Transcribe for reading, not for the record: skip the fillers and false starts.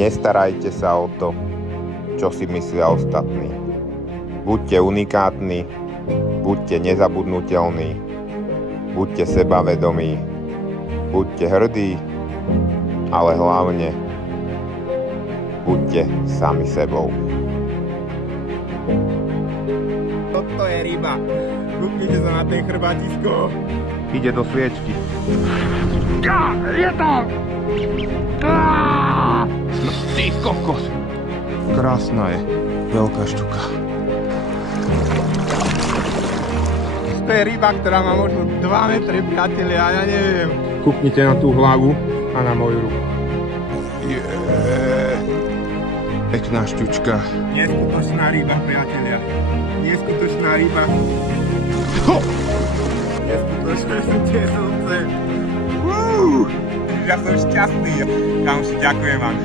Nestarajte sa o to, čo si myslia ostatní. Buďte unikátni, buďte nezabudnutelní, buďte sebavedomí, buďte hrdí, ale hlavne buďte sami sebou. Toto je ryba. Kúpnite sa na ten chrbatisko. Ide do sviečky. Je to! No ty kokos. Krásna je. Veľká šťuka. To je ryba, ktorá má možno 2 metre, priatelia, ja neviem. Kúpnite na tú hlavu a na moju ruku. Pekná šťučka. Neskutočná ryba, priatelia. Neskutočná ryba. Neskutočné sú tie slnce. Ja som šťastný. Kamoši, ďakujem vám.